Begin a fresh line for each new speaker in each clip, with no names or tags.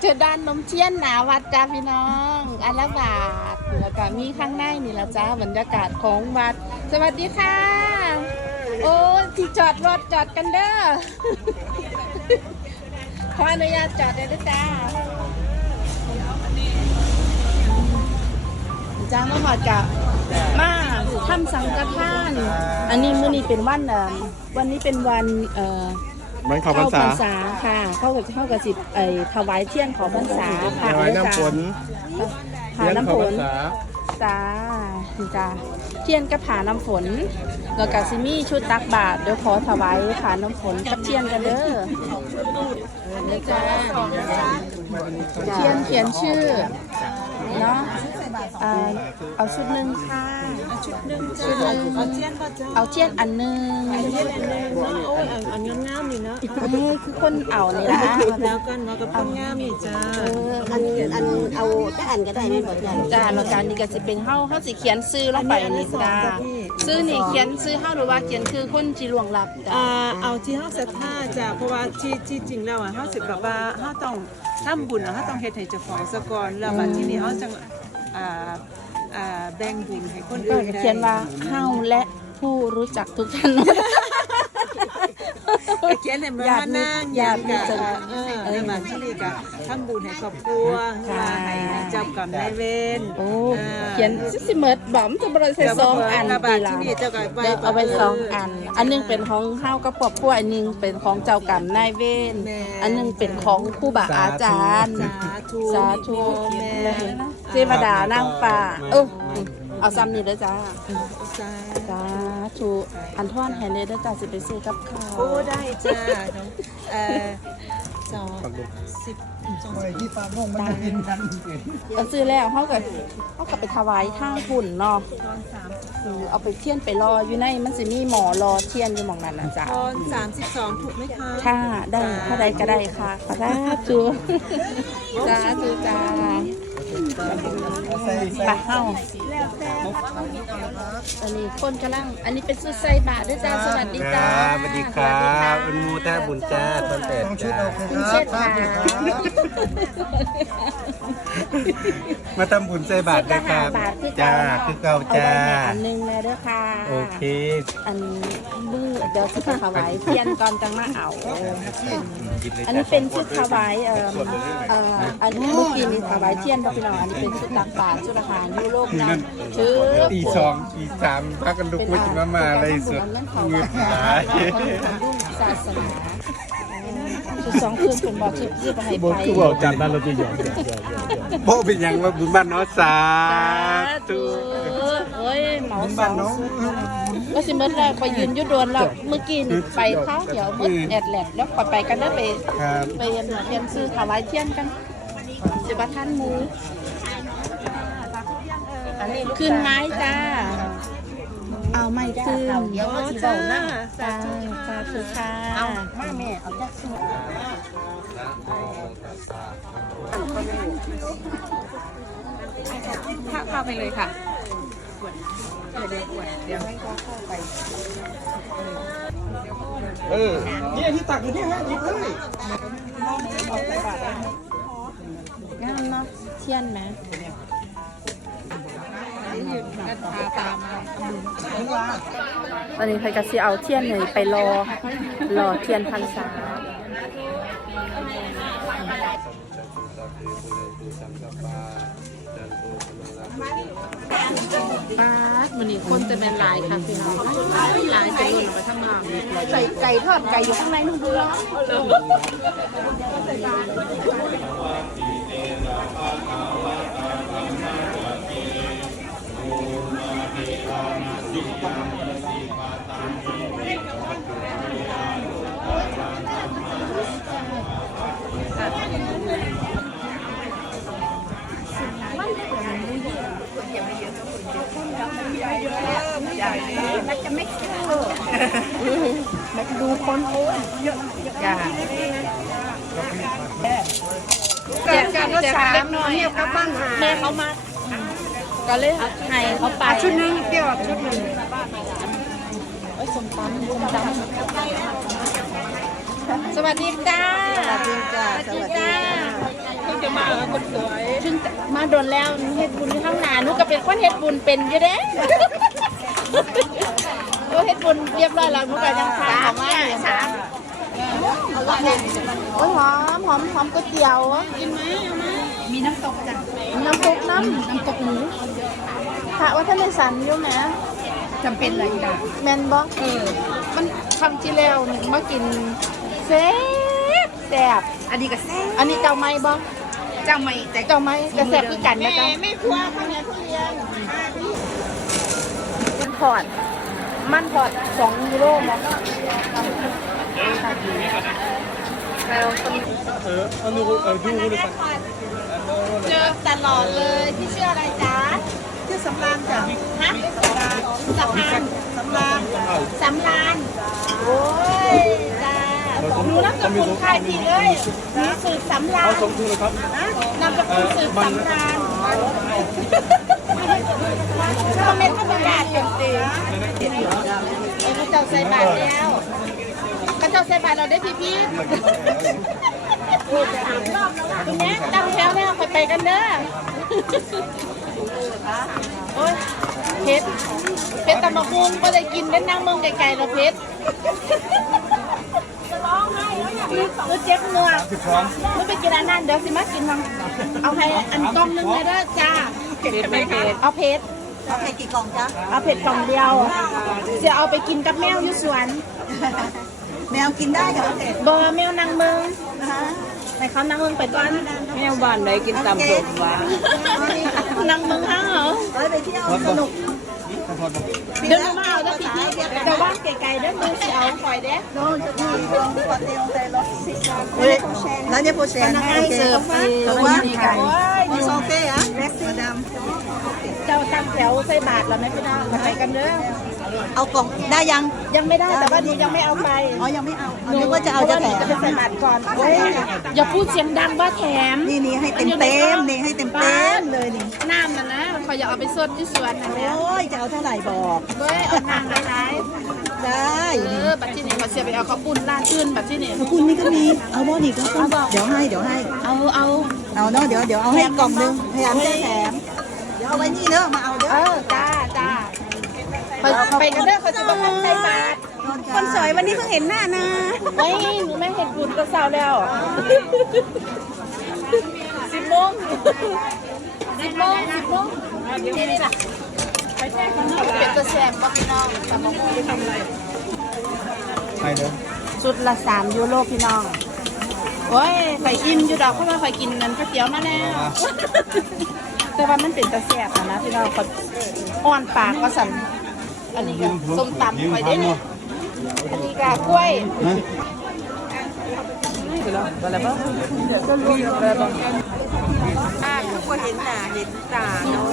เจอด้านนมเทียนหนาวัดจ้าพี่น้องอัลบาทแล้วก็มีข้างในนี่ละจ้าบรรยากาศของวัด สวัสดีค่ะ โอ้ที่จอดรถจอดกันเด้อ ขออนุญาตจอดได้ด้วยจ้าจ้ามาหอดกับมาทำสังฆทาน อันนี้มื้อนี้เป็นวันวันนี้เป็นวันเอ่อ
มันขอพรรษา
เข้าพรรษาค่ะ เข้ากับเข้ากับสิบไอถวายเทียนขอพรรษาค่ะ
ถวายน้ำฝน
ผ่าน้ำฝ
เลี้ยงขอพร
น
รษา
จ้าจ้าเทียนกับผ่าน้ำฝนแล้วกับซิมี่ชุดตักบาทเดี๋ยวขอถวายผ่าน้ำฝนกับเทียนกันเด้อเด้อจ้าเทียนเขียนชื่อเนาะ อ่าเอาชุดหนึ่งค่ะชุดหนึ่งชุดหนึ่ง
เอาเทียนก็จะ
เอาเทียนอันหนึ่ง
เทียนอันหนึงเนาะโอ้ยอันอันงามๆนี่เนาะ
นี่คือคนเอานี่ละ
แล้วกันเนาะกับคนงามนี่จ้า
เออ
อันอันเอาจะอันก็ได้ไหมบอกจ้ะ
จ้าแล้วการนี่ก็สิเป็นเฮาเฮาสิเขียนซื้อลงไปนี่จ้าซื้อนี่เขียนซื้อเฮาหรือว่าเขียนคือคนที่ล่วงลับจ้า
อ่าเอาที่เฮาศรัทธาจ้ะเพราะว่าที่ที่จริงแล้วอะเฮาสิแบบว่าเฮาต้องทำบุญอะเฮาต้องเฮ็ดให้เจ้าของซะก่อนแล้วบัดที่นี่เฮาจัง อ่าอ่าแบ่งบุญให้คน
ก็
อื่นได้
เขียนว่าเฮาและผู้รู้จักทุกท่าน
เขียนให้มัน
ญา
ว่า
ติมิตร
นาง
ญาติมิตร
จ้ะเออแล้วบัดที่นี่ก็ทำบุญให้ครอบครัว
ค่ะ
ว่าให้เจ้ากรรมนายเวร
โอ้
อ่า
เขียนสิสิเมิดบ่มจะบ่ได้ใส่ซองอัน
กระบา
ดี
ด
ล่ะ
ที่นี่เจ้าก็ไว้
ได้เอาไปซองอัน อันหนึงเป็นของเฮากับครอบครัวอันหนึงเป็นของเจ้ากรรมนายเวรอันหนึงเป็นของครูบาอาจารย์
สาธุ
สาธุ
แม่
เทวดานางฟ้าเออเอาซ้ำนี่เด้อจ้า
สา
สาธุอันทอนแห่เด้อเด้จ้าสิไปซื้อกับข้าว
โอ้ได้จ้าน้องเอ่อสองสิบสองสิบ
เอาซื้อแล้วเฮาก็เฮาก็ไปถวายทางหุ่นเนาะ
ตอนสาม
เอาไปเทียนไปรออยู่ในมันสิมีหมอรอเทียนอยู่มองนั้นนะจ้า
ตอนสามสิบสองถูกไหมคะ
ถ้าได้ถ้าใดก็ได้ค่ะสาธุสาธุจ้า ไปเฮาอันนี้คนกำลัง อันนี้เป็นสุดใส่บาทด้วยจ้าสวัสดีจ้า
สวัสดีครับเป็นมูแท้บุญจ้าต้นเป็ดจ้า
คุณเชษฐา
มาทำบุญใส่บาตรด้วยครับ
บาทคือ
จ้า
เก่า
คือเก่า
เอา
จ้า
ไว้ในอันหนึงเลยเด้อค่ะ
โอเค
อันมือเดี๋ยวจะถวายเทียนก่อนจังมาเอา
หยิบเลย
อัน
จ้า
นี้เป็นชุดถวายเอ่อเอ่ออันเมื่อกี้มีถวายเทียนบ่พี่น้องอันนี้เป็นชุดตักบาตรชุดอาหารยุโรปนะชื่อ
ตีสองตีสามพักกันดูคุยกันมามาอะไรสุดเงือกหาย
ศาสนาชุดสองคืนเป็นบอกชุดที่ไปให้
บอก
ไป
คือบอกจัดนั้นเราจะยอม โบเป็นยังว่าบุญบ้านเนาะสา
สา
ธุ
ธุเอ้ยเหมา
บุญ
เสา
บ้านเนาะ
ก็สิเมื่อแรกไปยืนอยุดโดนแล้วเมื่อกี้นี่ไปเท้าเดี๋ยวมืดแอดแลดแล้วขอไปกันเด้อไป
ครับ
ไปเรียนเรียนซื้อถวายเทียนกันสิบท่านหมูขึ้นไม้จ้าเอาไม่ขึ้น
เดี๋ยวมาสิ
จ้า
เบานั่ง
จ้าสาธุค่ะ
เอามาแม่เอาจัก สู้
เข้าไปเลยค่ะ
เออ เนี่ยที่ตักอยู่เนี่ยฮะหยิบเลย
งามเนาะเทียนไหมตอนนี้ใครก็สิเอาเทียนเลยไปรอ รอเทียนพรรษา ป้าดวันนี้คนจะเป็นหลายค่ะพี่น้องหลายจนหล่นออกไปข้งนอกใส่ไก่ทอดไก่อยู่ข้างในนู่นดูแล้ว มาดูคนโอ้ยเยอะจ้าแจกกันก็สามเนี่ยกลับบ้านหาแม่เขามา ก็เลยให้เขาไปชุดนึงเปรี้ยวชุดนึงโอ้ยสมตำสมตำสวัสดีจ้า
สวัสดีจ้า สวัสดีจ้า
จะมาคนสวย
ถึงมาโดนแล้วเฮ็ดบุญอยู่ข้างหน้าหนูก็เป็นคนเฮ็ดบุญเป็นอยู่เด้โอ้เฮ็ดบุญเรียบร้อยแล้วหนูก็ยังทานมาอยู่สามโอ้ยหอมหอมหอมก๋วยเตี๋ยวกินไหมเอาไหมมีน้ำตกจ้ะน้ำตกน้ำน้ำตกหมูค่ะว่าท่านในสันอยู่ไหม
จำเป็นเลยจ้ะ
แมนบอกเออมันคำที่แล้วหนูมากินแซ่บแซ่บ
อันนี้ก็แซ่บ
อันนี้เจ้าไม้บอก
เจ้าไม่แต่
เจ้าไม้กระแซ่บคือกันนะจ๊ะ
ไม่ครัวข้าวเหนียวทุเรียน
มันพอด มันพอดสองยูโรมั้งแล้วคน
เออเอาดูเออดูเลยครับ
เจอตลอดเลยพี่ชื่ออะไรจ๊ะ
ชื่อสำรานจ้ะ
ฮะสะพาน
สำราน
สำรานโอ้ยจ้า หนูนับสกุลใครทีเลยมีสืบสำราน
สมทุนเลยครับ
นามสกุลสืบสำรานชอบเม็ดข้าวมันบาทเต็มเต็มไอ้พระเจ้าใส่บาทแล้วพระเจ้าใส่บาทเราได้พี่พี่คุณแม่ตั้งแถวแล้วไปไปกันเด้อโอ้ยเพชรเพชรตำบักหุ่งก็ได้กินได้นั่งเมืองไกลๆแล้วเพชร รู้เจ็บเนื้อไม่ไปกินอันนั้นเดี๋ยวสิมากินมังเอาให้อันกล่องหนึงเลยเด้อจ้าเผ็ดไม่เผ็ดเอาเผ็ด
เอาไข่กี่กล่องจ๊ะ
เอาเผ็ดกล่องเดียวจะเอาไปกินกับแมวอยู่สวน
แมวกินได้กับเผ็ด
บอแมวนางเมือง
นะคะ
ให้เขานางเมืองไปก่อน
แม่บ้านไหนกินตำสมวะ
นางเมืองห้างเหรอ
เอ้ยไปเที่ยวสนุก
เดินมาเอาเด้อพี่พี่แต่ว่าไกลๆเด้อมือสิเอาคอยเด้อ
โน่นจะมีกล่องปาเตียวแต่รถสิแล้วเนี่ยโปรเชน
ให้เสิร์ฟฟรี
ถูก
ว่า
ว่าโอ้ยโอเคอะแม็กซี่ด
เจ้าตั้งแถวใส่บาทแล้วไหมพี่น้องมาไปกันเด้อำ
เอากล่องได้ยัง
ยังไม่ได้แต่ว่าหนูยังไม่เอาไป
อ๋อยังไม่เอานึกว่าจะเอาจะแถม
จะไปใส่บาทก่อนเฮ้ยอย่าพูดเสียงดังว่าแถม
นี่นี่ให้เต็มเต็มนี่ให้เต็มเต็มเลยนี่
น้ำน่ะนะ มันเขาอยากเอาไปสดที่สวนนะแม่
โอ้ยจะเอาเท่าไหร่บอก
เว้ยเอาน้ำไปขาย
ได้
เออบัตรที่นี่เขาเสียไปเอาข้าวปุ้นร้านอื่นบัตรที่นี่
ขอบคุณนี่ก็มีเอาบ่นี่ก็ต้องเดี๋ยวให้เดี๋ยวให้
เอาเอา
เอาเนาะเดี๋ยวเดี๋ยวเอาให้กล่องนึงพยายามจะแถมเดี๋ยวเอาไว้นี่เด้อมาเอาเด้
เอ
อ
อจ้าจ้าไปไปกันเด้อเขาจะบอกว่าใส่บาท
คนสวยวันนี้เพิ่งเห็นหน้านะ
เฮ้ยหนูไม่เห็นบุญก็เศร้าแล้วสิบโมง สิบโมงสิบโมงนี่นี่ล่ะเป็นตัวแสบบอกพี่น้องแต่บอกว่าทำอะไร
ใครเด้อ
ชุดละสามยูโรพี่น้อง โอ้ยไข่อิ่มอยู่ดอกเพราะว่าไข่กินนั้นก๋วยเตี๋ยวมาแล้ว แต่ว่ามันเป็นตะแสบอะนะพี่น้องเขาอ่อนปากก็สั่นอันนี้ก็ส้มตำไข่ได้เนี่ยอันนี้ก็กล้วย
อะไรบ้าง
อ่า
ทุ กคนเห็นหน้าเห็นตาเนาะ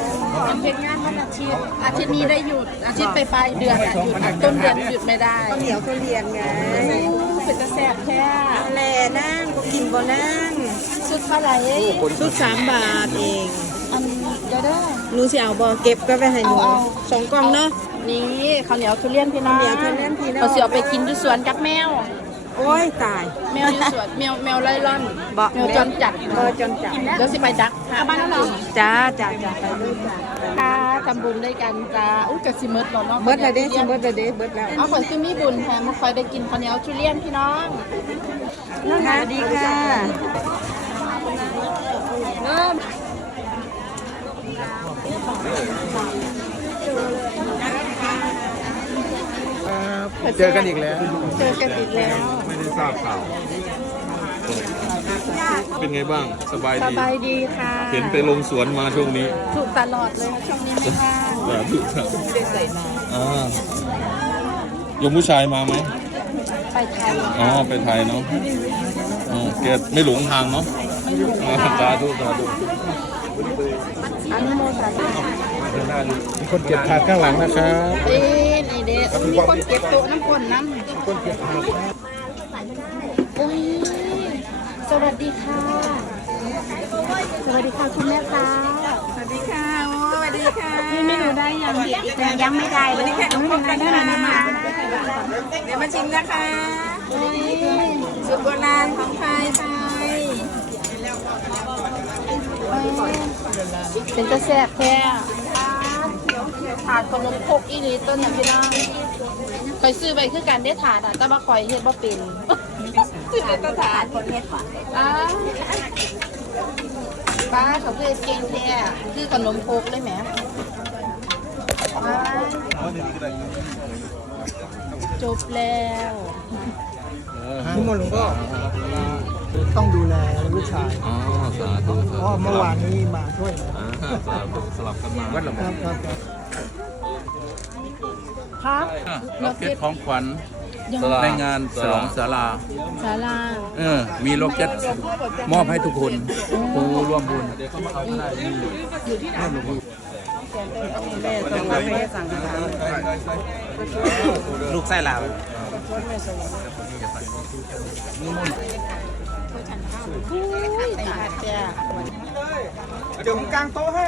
เป็นงานวันอาทิตย์อาทิตย์นี้ได้หยุดอาทิตย์ไปปลายเดือนอะหยุดต้นเดือนหยุดไม่ได้
เหนียวทุเรียนไง
เป็นตะแสบแค่
แหล่นั่งก็กินบ่นั่ง
ชุดเท่าไหร่
ชุดสามบาทเอง
อันเดี๋ยวเด้อ
หนูสิเอาบ่เก็บก็ไปให้หนูสองกล่องเนาะ
นี่ข้าวเหนียวทุเรียนพี่น้อง
ข้าวเหนียวทุเรียนพี่น้อง
เขาเสียไปกินที่สวนกับแมว
โอ้ยตาย
แมวอยู่สวนแมวแมวไล่ร่อน
บ่
แมวจรจัด
เออจนจับ
เดี๋ยวสิไปดักหาบ้านแล้วเนาะ
จ้าจ้าจ้าไปเลย
ค่ะทำบุญด้วยกันจ้าอุ้ยกะสิเมิดแล้วเนาะ
เบิดแล้วเด้สิเบิดแล้วเด้เบิดแล้ว
เอาคนซิมีบุญแถมมาคอยได้กินข้าวเหนียวทุเรียนพี่น้อง
สวัสดีค่ะ
เริ่ม
เจอกันอีกแล้ว
เจอกันอีกแล้ว
ไม่ได้ทราบข่าว เป็นไงบ้างสบาย
ส
ดี
บายดีค่ะ
เห็นไปลงสวนมาช่วงนี้
ถูกตลอดเลยช่วงนี้ไม่ว่าง
สาธุครับอ่าโยมผู้ชายมาไหม
ไปไทย
อ๋อไปไทยเนาะอ๋อแกไม่หลงทางเนาะอ่าสาธุสาธุ
อนุโมทนา
มีคนเก็บถาดข้างหลังนะครับ
เอ้ยนี่เด้อมีคนเก็บโต๊ะน้ำคนน้ำ
คนเก็บถาด
โอ้ย สวัสดีค่ะ สวัสดีค่ะคุณแม่ค่ะ
สวัสดีค่ะโอ้สวัสดีค่ะ
นี่ไม่รู้ได้ยัง
ยังยังไม่ได้เลย
แค่ต้องพบกันนะคะเดี๋ยวมาชิมนะคะ
โอ้ย
สูตรโบราณของไทยไทย
เป็นตะแซ่บแท้ถาดขนมครกอีหลีต้นน่ะพี่น้องค อยซื้อไปคือกันได้ถาดอะแต่ว่าคอยเฮ็ดบ่เป็นซื้อเป็นตะถาดคนเฮ็ดก่อนอ่าป้าเขาคือเก่งแท้คือขนมครกเลยแหมอ่าจบแล้ว
นิมนต์หลวงพ่อต้องดูแลลูกชาย
อ๋อสาธุ
เพราะเมื่อวานนี้มาช่วย
อ่าสาธุสลับกันมาวัดละ
ครับ ครับครับ
ครับ
เราเก็บของขวัญ
ยัง
ในงานฉลองศาลา
ศาลา
เออ มีโลกเจ็ตมอบให้ทุกคนผู้ร่วมบุญ
ลูกไส้ลาว
อุ้ยตายแท้
เดี๋ยวผมกางโต๊ะให้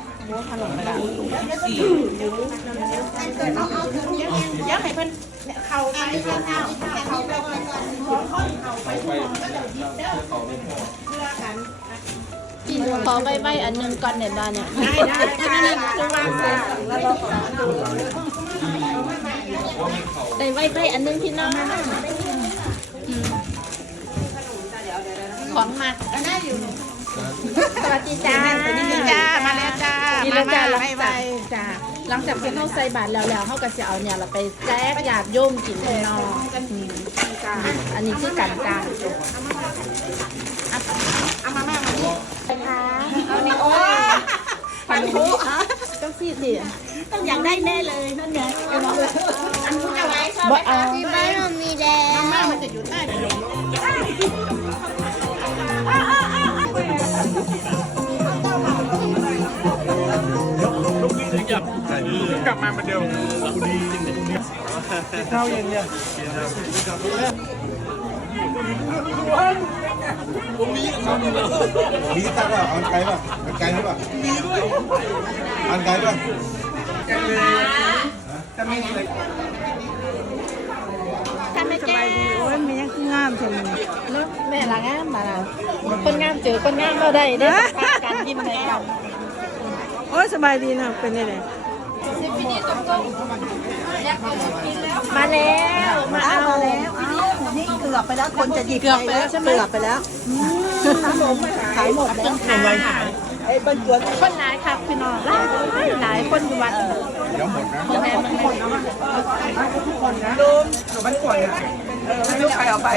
ขน
มปัง
อยากให้เพิ่นเขาไปเพิ่นเอาเขาไปก่อนขอข้อเขาไปทุกคนก็เดี๋ยวยิบเด้อเพื่อกัน
พี่ขอใบใบอันหนึงก่อนเนี่ยบ้านเนี่ย
ได้ได้ค่ะคือวางใส่า
ได้ใบใบอันหนึงพี่น้องของมัก
ได้อยู่
สวัสดีจ้า
จ้ามาแล้วจ้า
นี่แล้วจ้าหลัง
ไป
จากจ้าหลังจากที่เข้าใส่บาตรแล้วแล้วเขาก็จะเอาเนี่ยเราไปแจกญาติโยมกินพี่น้องอืมอันนี้คือกันจ้า
เอามาแม่มานี่
เอานี่โอ้ยพันธุต้องสี่สิ
ต้องอยากได้แน่เลยนั่นไงอันคุณจะไว้ชอบ
บ่เอา
มีไหมมี
เหมือนเดิมข้าวเย็นเนี่ย
มีตักว่าอันไกลป่ะอันไกลหรือเปล่ามีด้วยอันไกลป่ะ
กันไม่แก้
โอ้ยมียังคืองามใช่ไหม
เนาะแม่ละงามมาละคนงามเจอคนงามเราได้เด้อพากันยิ้มในกัน
โอ้ยสบายดีนะเป็นยังไง
มาแล้วมา
อ้า
เอา
วมาแล้วอ้าวนี่เกือบไปแล้วคนจะหยิบ
เกือบไปแล้วใช่ไหม
เกือบไปแล้วขายหมดแล้ว
เป็นไรขาย
ไอ้บรรจวน
คนหลายครับพี่น้องหลายหลายคนอยู่วัด
เดี๋ยวหมดนะ
เมืองแม่เมืองแม่
ดูหนูมันป่วยอะเออไม่รู้ใครเอาไป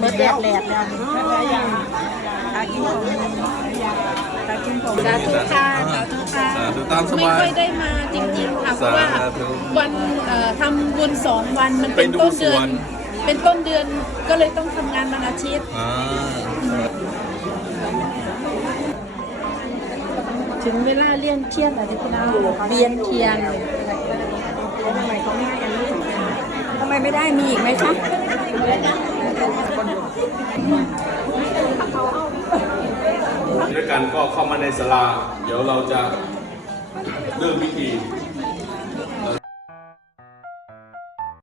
เบิดแดดแดดแล้ว
หากินของ หากินของ
สาธุค่ะสาธุค่ะ
สาธุตามส
ไม่
บาย
ค่อยได้มาจริงๆค่ะเพราะว่า
สาธุ
วันเอ่อทำบุญสองวันมันเป็นต้นเดือ
น
เป็นต้นเดือนก็เลยต้องทำงานวันอาทิตย์
อ่า
ถึงเวลาเลี่ยนเทียนอะไรพี่น้องเวียนเทียน
ทำไมไม่ได้มีอีกไหมคะ
ด้วยกันก็เข้ามาในศาลา เดี๋ยวเราจะเริ่มพิธี